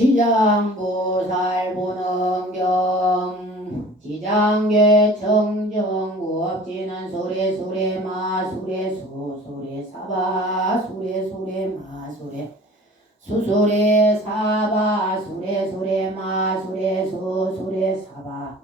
지장보살 보능경 지장계 청정구 업지는 소래 소래 마 소래 소 소래 사바 소래 소래 마 소래 수소래 사바 소래 소래 마 소래 소 소래 사바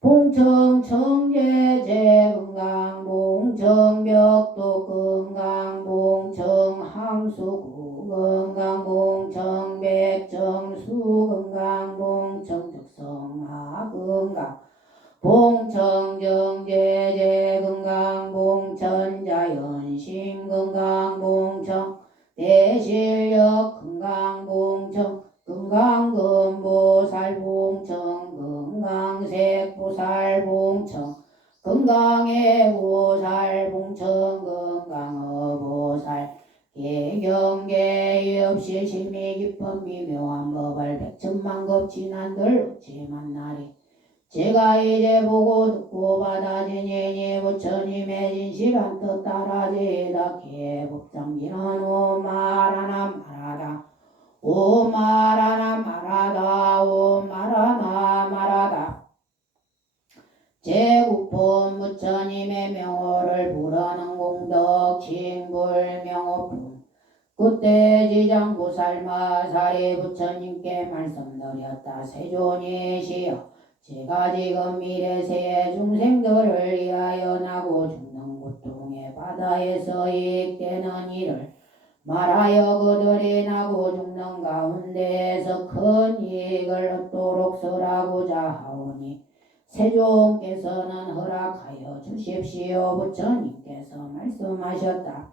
봉청 청제제 금강 봉청 벽도 금강 봉청 항수구 금강 봉청 백정 수 금강 봉청 적성하 금강 봉청 정제제 금강 봉천 자연심 금강 봉청 대실력 금강 봉청 금강금보살 봉청 금강색 보살 봉청 금강의 보살 봉청 금강어 보살 개경계 없이 심히 깊은 미묘한 법을 백천만급 지난들 어찌 만나리 제가 이제 보고 듣고 받아지니 부처님의 진실한 뜻 따라지다 개법장지는 오마라나 말하다 오마라나 말하다 오마라나 말하다 제국본 부처님의 명호를 부르는 공덕 징불명호품 그때 지장보살 마살이 부처님께 말씀드렸다. 세존이시여 제가 지금 미래세의 중생들을 위하여 나고 죽는 고통의 바다에서 이익되는 일을 말하여 그들이 나고 죽는 가운데에서 큰 이익을 얻도록 설하고자 하오니 세종께서는 허락하여 주십시오. 부처님께서 말씀하셨다.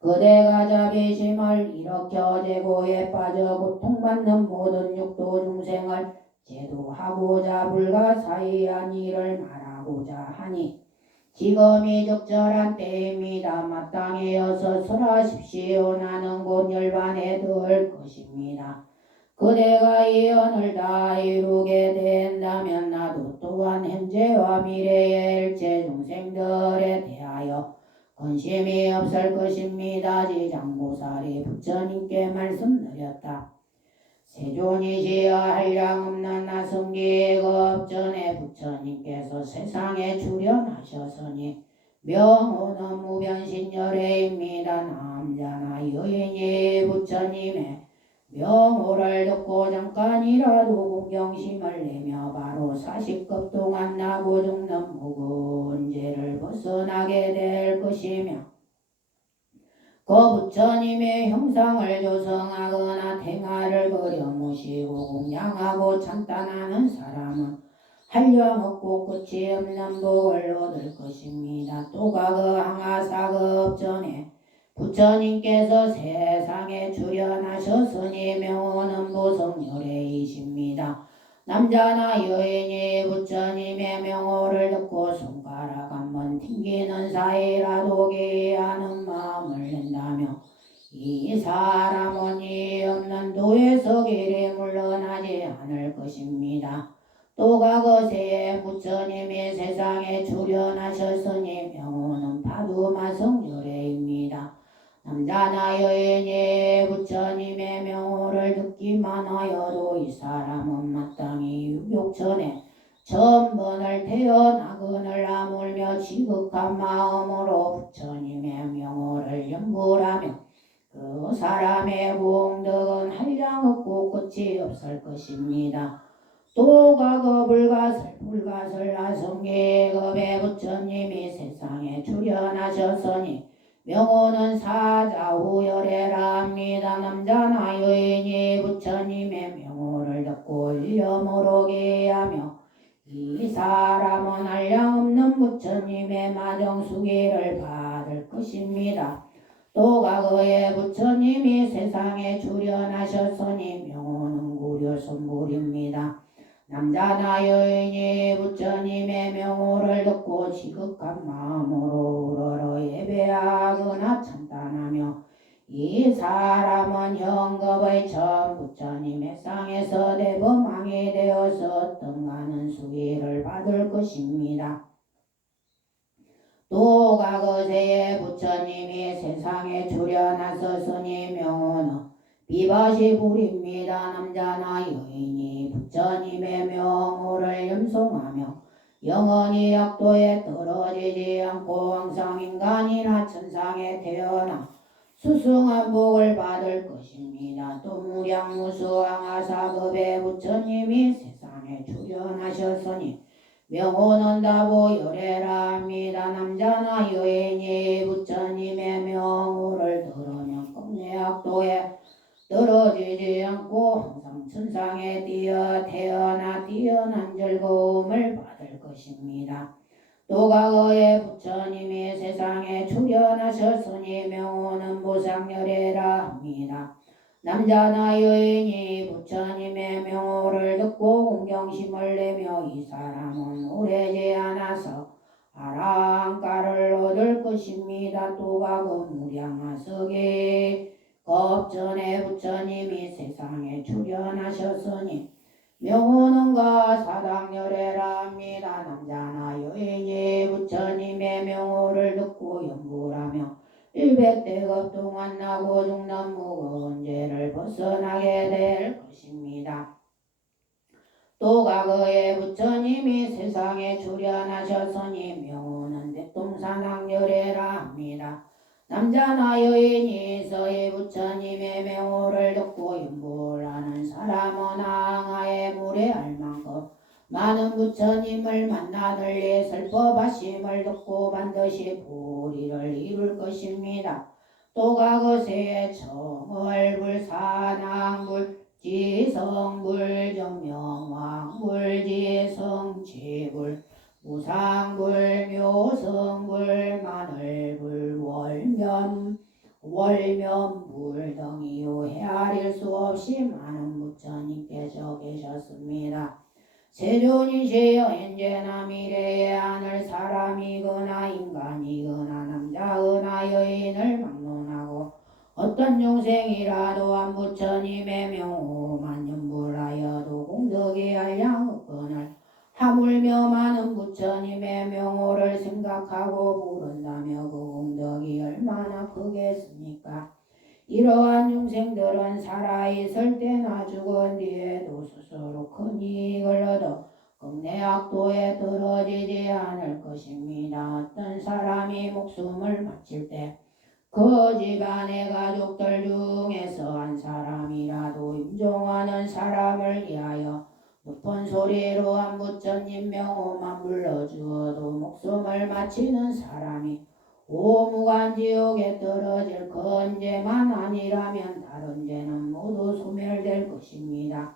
그대가 자비심을 일으켜 재고에 빠져 고통받는 모든 육도 중생을 제도하고자 불가사의한 일을 말하고자 하니 지금이 적절한 때입니다. 마땅히 어서 설하십시오. 나는 곧 열반에 들 것입니다. 그대가 이 언을 다 이루게 된다면 나도 또한 현재와 미래의 일체 중생들에 대하여 근심이 없을 것입니다. 지장보살이 부처님께 말씀드렸다. 세존이시여 한량없는 나승기급 전에 부처님께서 세상에 출현하셨으니 명호는 무변신열애입니다. 남자나 여인이 부처님의 명호를 듣고 잠깐이라도 공경심을 내며 바로 40급 동안 나고 죽는 무거운 죄를 벗어나게 될 것이며 그 부처님의 형상을 조성하거나 행하를 그려 모시고 공양하고 찬탄하는 사람은 한량없고 끝이 없는 복을 얻을 것입니다. 또 과거 항아사급 전에 부처님께서 세상에 출현하셨으니 명호는 보성열애이십니다. 남자나 여인이 부처님의 명호를 듣고 손가락 한번 튕기는 사이라도 기하는 마음을 낸다며 이 사람은 이 없는 도에서 길이 물러나지 않을 것입니다. 또 과거세에 부처님이 세상에 출현하셨으니 명호는 파두마성열애입니다. 남자나 여인이 부처님의 명호를 듣기만 하여도 이 사람은 마땅히 육욕전에 천번을 태어나거늘 아물며 지극한 마음으로 부처님의 명호를 염불하며 그 사람의 공덕은 한량없고 끝이 없을 것입니다. 또 과거 불가설 아성계급의 부처님이 세상에 출현하셨으니 명호는 사자후열애랍니다. 남자나 여인이 부처님의 명호를 듣고 일념으로게 하며 이 사람은 한량없는 부처님의 마정수기를 받을 것입니다. 또 과거에 부처님이 세상에 출현하셨으니 명호는 구려선불입니다. 남자나 여인이 부처님의 명호를 듣고 지극한 마음으로 우러러 예배하거나 찬탄하며 이 사람은 현급의 전 부처님의 상에서 대범왕이 되어서 등하는 수기를 받을 것입니다. 또 과거세에 부처님이 세상에 출현하셨으니 명호는 비밭이 불입니다. 남자나 여인이 부처님의 명호를 염송하며 영원히 약도에 떨어지지 않고 항상 인간이나 천상에 태어나 수승한 복을 받을 것입니다. 또 무량무수왕하사급의 부처님이 세상에 출현하셨으니 명호는 다보 열애라 합니다. 남자나 여인이 부처님의 명호를 들으면 끝내학도에 떨어지지 않고 항상 천상에 태어나 뛰어난 즐거움을 받을 것입니다. 또 과거에 부처님이 세상에 출현하셨으니 명호는 보상열애라 합니다. 남자나 여인이 부처님의 명호를 듣고 공경심을 내며 이 사람은 오래지 않아서 아랑가를 얻을 것입니다. 또 과거 무량하석에 겁전에 부처님이 세상에 출현하셨으니 명호는가 사당열애라 합니다. 남자나 여인이 부처님의 명호를 듣고 연불하며 100대급 동안 나고 죽는 무거운 죄를 벗어나게 될 것입니다. 또 과거에 부처님이 세상에 출현하셨으니 명호는 대통사당열애라 합니다. 남자나 여인이 서희 부처님의 명호를 듣고 연불하는 사람은 항아의 물에 알 만큼 많은 부처님을 만나들리 슬퍼하심을 듣고 반드시 보리를 이룰 것입니다. 또 과거세에 청월불, 산왕불, 지성불, 정명왕불, 지성치불, 무상불, 묘성불, 마늘불, 월면불 등이요 헤아릴 수 없이 많은 부처님께서 계셨습니다. 세존이시여 현재나 미래에 하늘 사람이거나 인간이거나 남자거나 여인을 막론하고 어떤 영생이라도 한 부처님의 명호만 연불하여도 공덕이 한량 없거늘 하물며 많은 부처님의 명호를 생각하고 부른다며 그 공덕이 얼마나 크겠습니까? 이러한 중생들은 살아있을 때나 죽은 뒤에도 스스로 큰 이익을 얻어 극내악도에 떨어지지 않을 것입니다. 어떤 사람이 목숨을 바칠 때 그 집안의 가족들 중에서 한 사람이라도 임종하는 사람을 위하여 높은 소리로 한 부처님 명호만 불러주어도 목숨을 바치는 사람이 오무간지옥에 떨어질 큰 죄만 아니라면 다른 죄는 모두 소멸될 것입니다.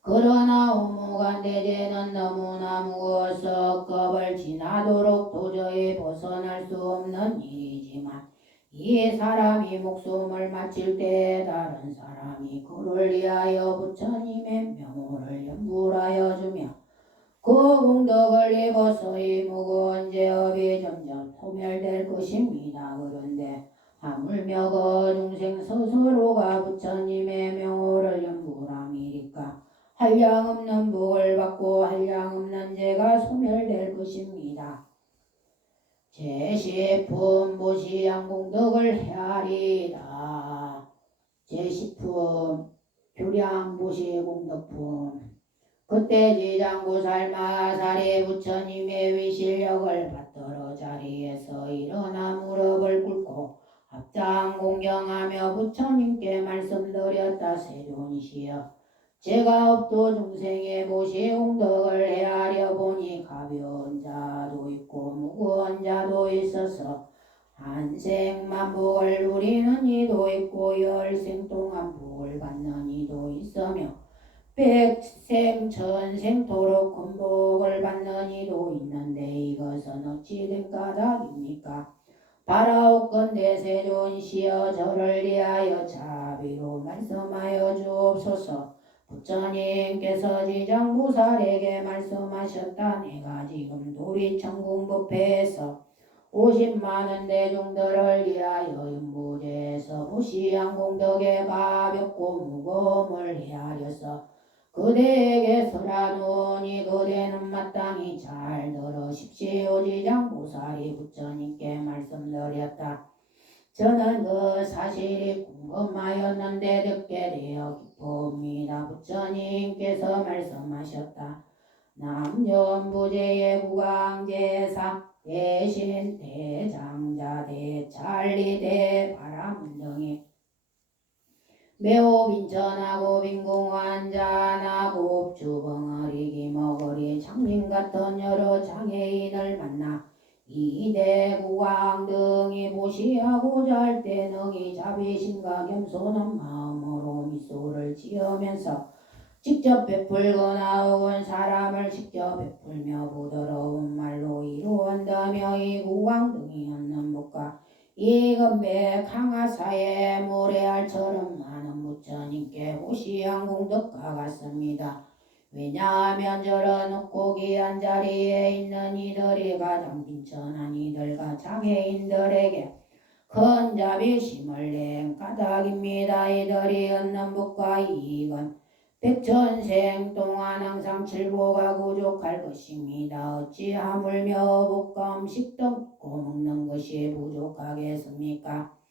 그러나 오무간대죄는 너무나 무거워서 겁을 지나도록 도저히 벗어날 수 없는 일이지만 이 사람이 목숨을 바칠 때 다른 사람이 그를 위하여 부처님의 명호를 연불하여 주며 그 공덕을 입어서 이 무거운 죄업이 점점 소멸될 것입니다. 그런데 하물며 그 중생 스스로가 부처님의 명호를 연불함이니까 한량없는 복을 받고 한량없는 죄가 소멸될 것입니다. 제10품 무시한 공덕을 헤아리다. 제10품 교량무시 공덕품. 그때 지장구살마사리 부처님의 위실력을 받들어 자리에서 일어나 무릎을 꿇고 합장 공경하며 부처님께 말씀드렸다. 세존이시여 제가 업도 중생의 모시 공덕을 헤아려 보니 가벼운 자도 있고 무거운 자도 있어서 한생만 복을 누리는 이도 있고 열생 동안 복을 받는 이도 있으며 백생 천생토록 큰 복을 받는 이도 있는데 이것은 어찌 된 까닭입니까? 바라옵건대 세존시여 저를 위하여 자비로 말씀하여 주옵소서. 부처님께서 지장보살에게 말씀하셨다. 내가 지금 도리천궁법회에서 50만원 대중들을 위하여 연부제에서 무시한 공덕에 가볍고 무거움을 헤아려서 그대에게 설하노니 그대는 마땅히 잘 들으십시오. 지장보살이 부처님께 말씀드렸다. 저는 그 사실이 궁금하였는데 듣게 되어 기쁩니다. 부처님께서 말씀하셨다. 남전부제의 구강제사 대신 대장자 대찰리 대바람 등이 매우 빈천하고 빈궁환자나고 주벙어리 기머거리 장님 같은 여러 장애인을 만나 이대구강 등이 보시하고자 할 때 능히 자비심과 겸손한 마음으로 미소를 지으면서 직접 베풀거나 온 사람을 직접 베풀며 부드러운 말로 이루었다며 이 구강 등이 얻는 복과 이건배 강하사의 모래알처럼 많은 부처님께 호시한 공덕과 같습니다. 왜냐하면 저런 높고 귀한 자리에 있는 이들이 가장 빈천한 이들과 장애인들에게 큰 자비심을 낸 까닭입니다. 이들이 얻는 복과 이익은 백천생 동안 항상 칠보가 부족할 것입니다. 어찌 하물며 복과 음식 등고 먹는 것이 부족하겠습니까?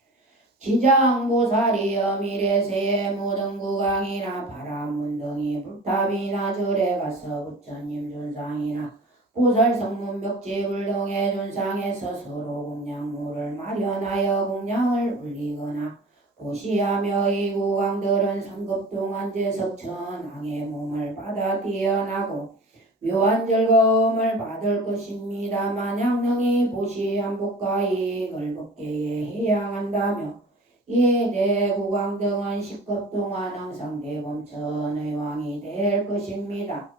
지장보살이여 미래세의 모든 구강이나 바라문등이 불탑이나 절에 가서 부처님 존상이나 보살 성문 벽지 불등의 존상에서 서로 공양물을 마련하여 공양을 올리거나 보시하며 이 구강들은 상급 동안 제석천왕의 몸을 받아 뛰어나고 묘한 즐거움을 받을 것입니다. 만약 능히 보시한 복과 이익을 법계에 해양한다며 이에 대구강 등은 10급 동안 항상 대범천의 왕이 될 것입니다.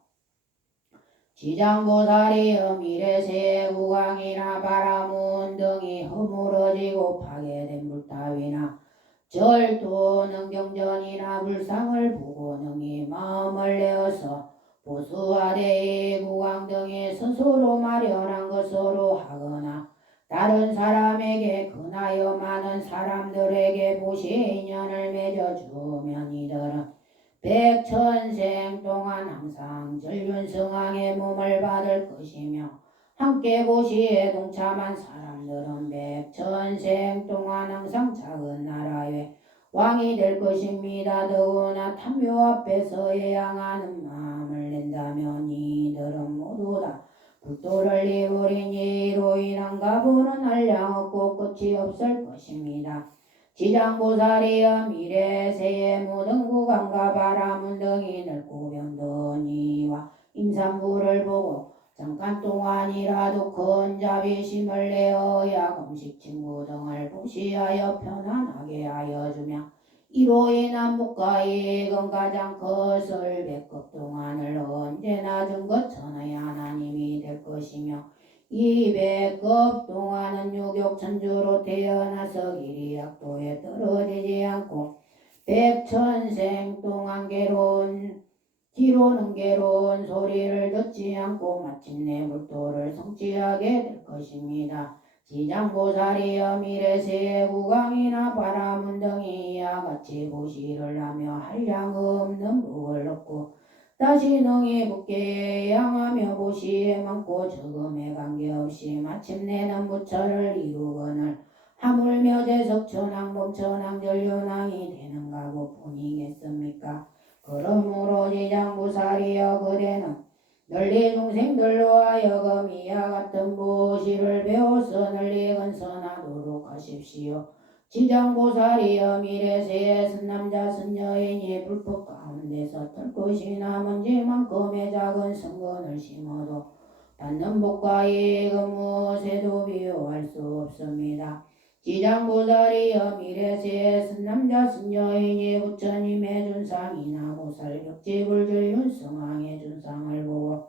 지장보살이여 미래세의 구강이나 바라문 등이 허물어지고 파괴된 불타위나 절도 능경전이나 불상을 보고 능히 마음을 내어서 보수하되 구강 등이 스스로 마련한 것으로 하거나 다른 사람에게 근하여 많은 사람들에게 보시 인연을 맺어주면 이들은 백천생 동안 항상 전륜승왕의 몸을 받을 것이며 함께 보시에 동참한 사람들은 백천생 동안 항상 작은 나라의 왕이 될 것입니다. 더구나 탐묘 앞에서 예양하는 마음을 낸다면 이들은 모두 다 불도를 이루린 이로 인한 가부는 한량 없고 끝이 없을 것입니다. 지장보살이여 미래세의 모든 구강과 바라문 등이 넓고 병든 이와 임산부를 보고 잠깐 동안이라도 큰 자비심을 내어야 금식 친구 등을 보시하여 편안하게 하여 주며 이로 인한 복과 이익은 가장 컸을 백급 동안을 언제나 준것 천의 하나님이 될 것이며 이 백급 동안은 유격천주로 태어나서 길이 약도에 떨어지지 않고 백천생 동안 뒤로는 괴로운 소리를 듣지 않고 마침내 불도를 성취하게 될 것입니다. 지장보살이여 미래세의 구강이나 바라문 등이 이와 같이 보시를 하며 한량 없는 복을 얻고 다시 능히 법계에 향하며 보시에 많고 적음에 관계없이 마침내는 부처를 이루거늘 하물며 제석천왕 범천왕 전륜왕이 되는가 보뿐이겠습니까? 그러므로 지장보살이여 그대는 널리 중생들로 하여금 이와 같은 보시를 배워서 널리 근선하도록 하십시오. 지장보살이여 미래세의 선남자 선여인이 불법 가운데서 털 것이 남은지만큼의 작은 성근을 심어도 받는 복과 이익은 무엇에도 비교할 수 없습니다. 지장보살이여 미래세의 선남자 선여인이 부처님의 준상이나 보살벽지불 전륜승왕의 준상을 보고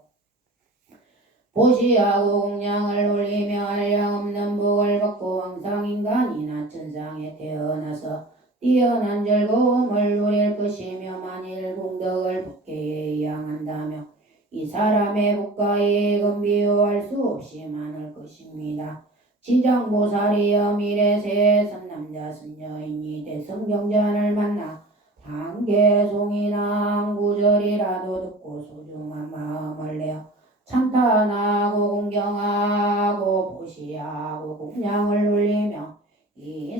보시하고 공양을 올리며 한량없는 복을 받고 항상 인간이나 천상에 태어나서 뛰어난 즐거움을 누릴 것이며 만일 공덕을 법계에 향한다며 이 사람의 복과 이익은 비교할 수 없이 많을 것입니다. 지장보살이여 미래세의 선남자 선여인이 대성경전을 만나 한 개송이나 한 구절이라도 듣고 소중한 마음을 내어 찬탄하고 공경하고 보시하고 공양을 올리며 이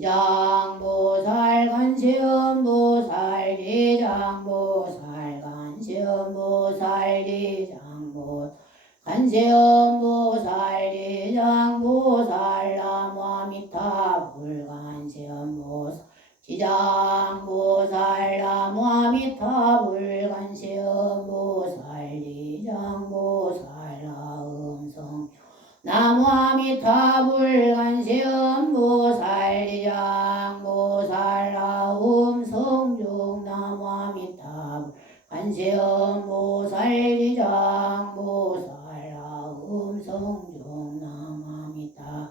지장보살 관세음보살 대장보살 관세음보살 대장보살 관세음보살 대장보살 나무아미타불 관세음보살 지장보살 나무아미타불 관세음보살 대장보살 라음성 나무아미타불 관세음보살 대장보살 라음성중 나무아미타불 관세음보살 대장보살 라음성중 나무아미타불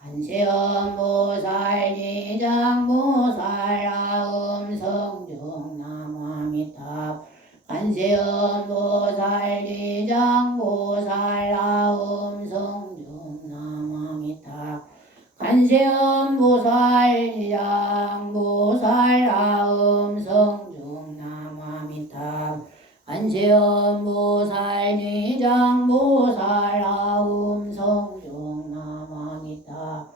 관세음보살 대장보살 라음성중 나무아미타불 관세음보살 대장보살 라음성중 나무아미타불 관세음보살 대장보살 라음성중 나무아미타불 관세음보살 대장보살 라음성중 나무아미타불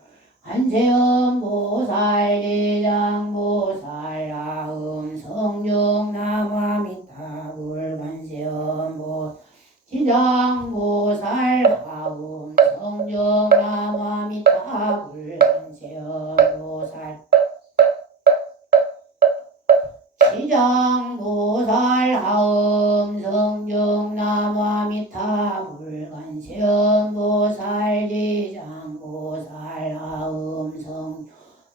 관세음보살 대장보살 라음성중 나무아미타불 관세음보살 지장보살 라음성중 나무아미타불 관세음보살 지장보살 라음성중 나무아미타불 관세음보살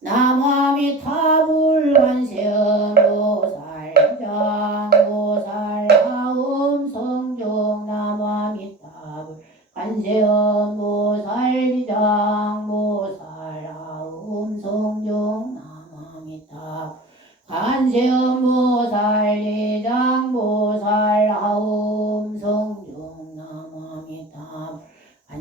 지장보살 라음성중 나무아미타불 관세음보살 지장보살 라음성중 나무아미타불 관세음보살 지장보살 라음성중 나무아미타불 관세음보살 대장보살 라음성중 나무아미타불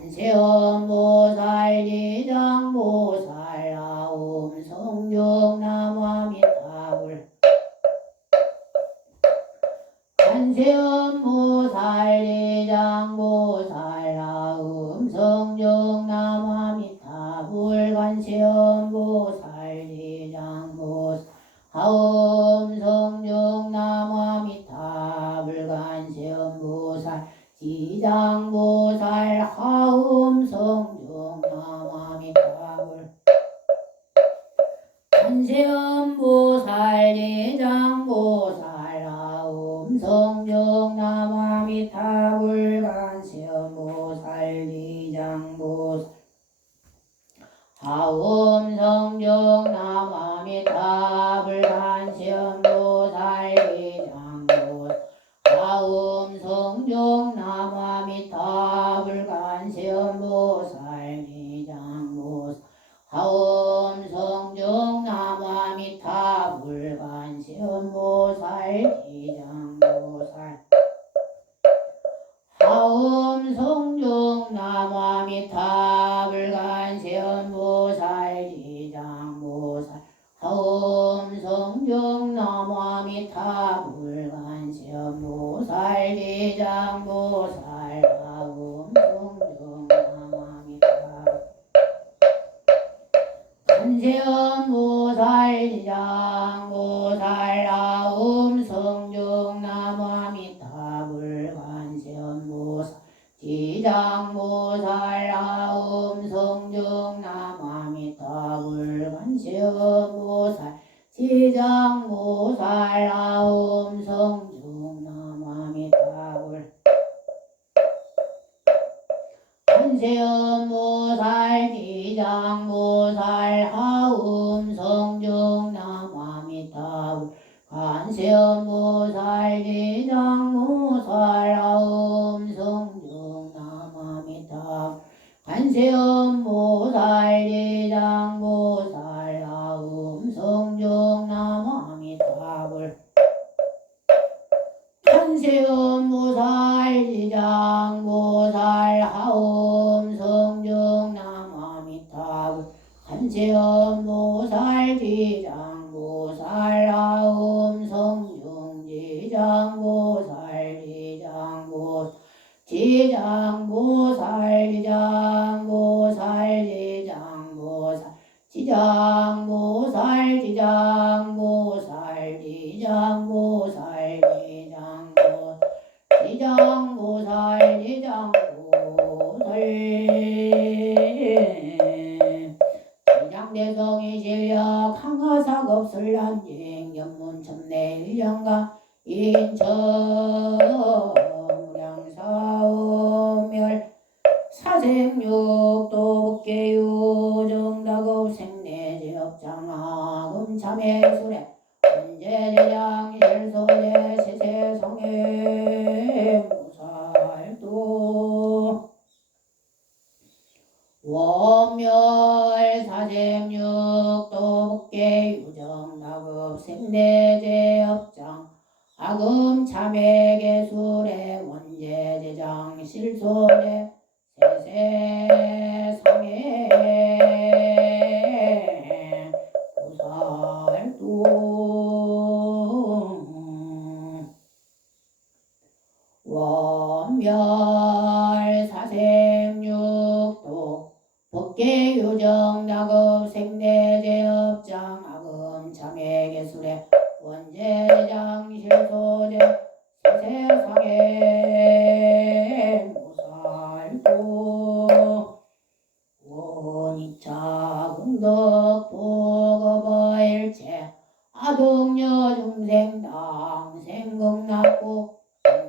관세음보살 대장보살 라음성중 나무아미타불 관세음보살 대장보살 라음성중 나무아미타불 관세음보살 대장보살 하음성중 나무아미타불 관세음보살 지장보살 하음성중 나무아미타불 관세음보살 대장보살 하음성중 나무아미타불 관세음보살 대장보살 하음성중 나무아미타불 관세음보살 대장보살 하음성중 나무아미타불 관세음보살 대장보살 하음성중 나무아미타불 관세음보살 대장보살 하음성중 나무아미타불 관세음보살 대장보살 하음성중 나무아미타불 관세음보살 대장보살 하음성중 나무아미타불 관세음보살 대장보살 하음성중 나무아미타불 관세음보살 지장보살 하음성중 나무아미타불 관세음보살 지장보살 하음성중 나무아미타불 관세음보살 지장보살 하음성중 나무아미타불 관세음보살 지장보살 하음성중 나무아미타불 관세음보살 지장보살 하음성중 나무아미타불 관세음보살 지장보살 하음성중 나무아미타불 관세음보살 지장보살 하음성중 지장보살 지장보살 지장보살 지장보살 지장보살 지장보살 지장고살 지장대성이 실력 항어사급설난징 연문천내 일령가 인천무량사오멸 사생육도 북계유정다급 생내제업장하금 참회술에 언제제장 실소제 세세성에 무살도 원멸 사생육도 북계유정다급 생내제업장 아금 참회계술에 원제제장 실소제 세세상에 보살도 원멸 사생육도 법계유정나급 생내제업장 아금 참회계술에 원제장 실소제 세세상에 보살도 원이차 공덕 보급어일체 아동여 중생당 생극납고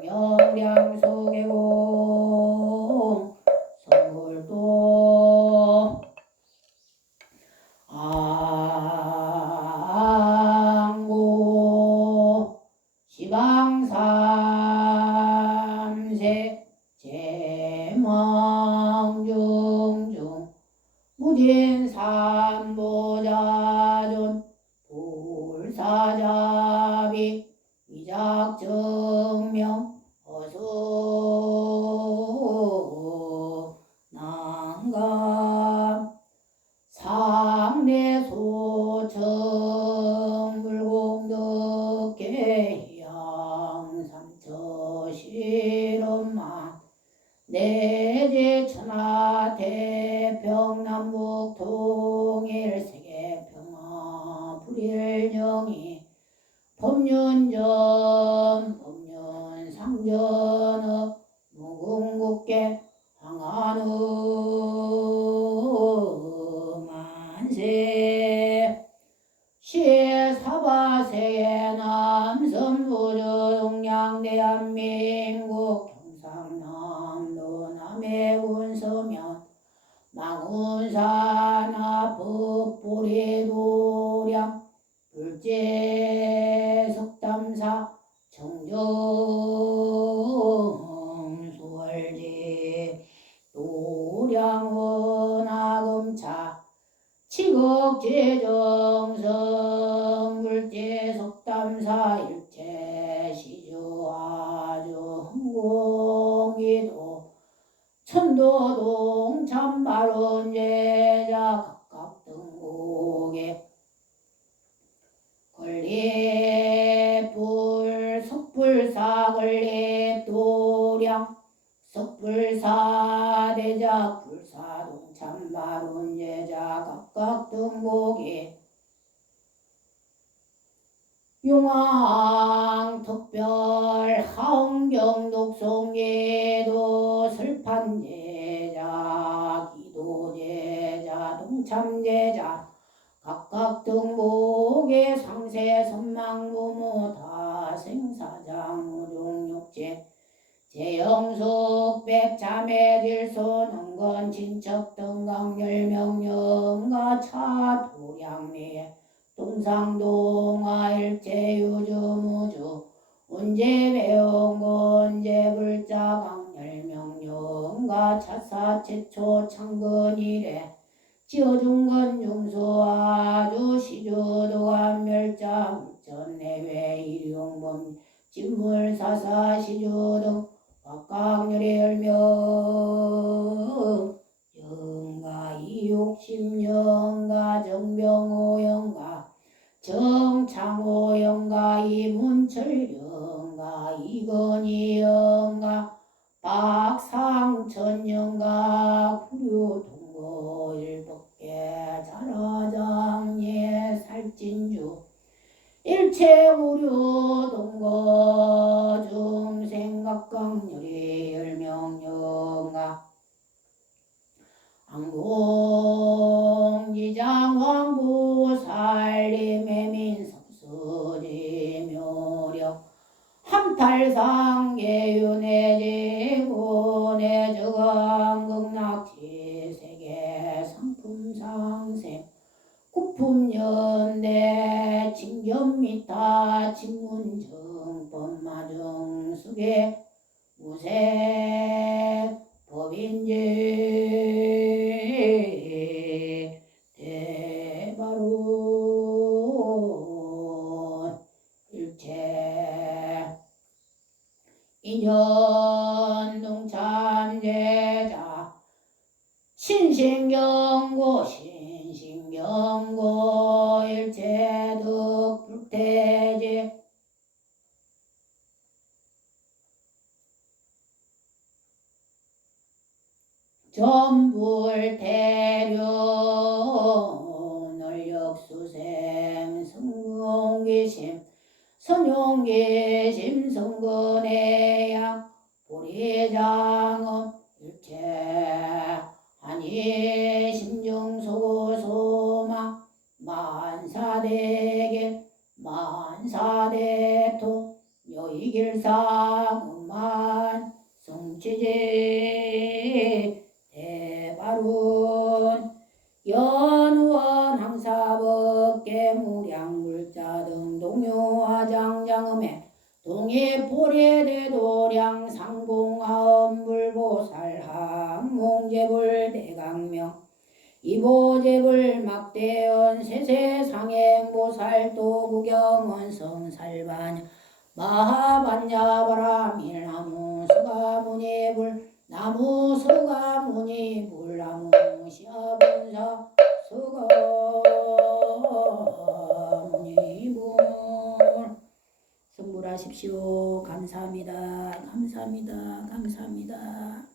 명량 소개공 선물도 앙고 시방삼세 제망중중 무진삼보자존 불사자비 위작증명 어수 난감 상내소청 불공덕계양 삼처실험만 내제천하 태평남북 통일세계평화 불일정이 법륜전 법륜상전업 무궁국계 항안음만세 시사바세계 남선부주 동양대한민국 경상남도 남해군서면 망운산 북보리도량 불제석담사 청정수월지 도량원하금차 치극제정성 불제석담사 일체시주아주 흥공기도 천도동 참발원제자 각각등곡에 걸레불 석불사 걸레도량 석불사대자 불사동 참발원제자 각각등곡에 용왕특별 하흥경독송계도 설판제자 기도제자 동참제자 각각 등복의 상세 선망부모 다생사장 무종육제 제영숙 백자매질소 능건 친척 등강열명령가 차도량리에 동상동화 일체유주무주 운제배용건 제불자강열명령가 차사 최초 창근이래 지어준건 중수아주 시주도감멸자 전내외 일용범 진물사사 시주등 각각열혈명 영가 이육십영가 정병호영가 정창호영가 이문철영가 이건희영가 박상천영가 구류동거일법계 자라장예 살진주 일체우류 동거 중생각 박강렬이 열명령가 안공지장 왕부 살림의 민석수지 묘력 한팔상계윤회지고 내주강극낙지 세계 상품상생 국품연대 징견미타 직문정법마정수계 무색 법인지 대바론 일체 인연동참제자 신신경고 일체득 불태제 전불태륜 얼력수생 성공기심 선용기심 성근해양 보리장엄 일체 한이 심정소고소마 만사대길 만사대토 여의길상만 성취제 대바룬 연우원 항사법계 무량물자 등 동묘화장장음에 동해포례대도량 상봉하엄불보살 항몽제불 대강명 이보제불 막대원 세세상행보살 또구경원 성살반야 마하반야바라밀나무 수가무니불 나무 수가무니불 나무 시아분사 수가무니불 성불하십시오. 감사합니다. 감사합니다. 감사합니다.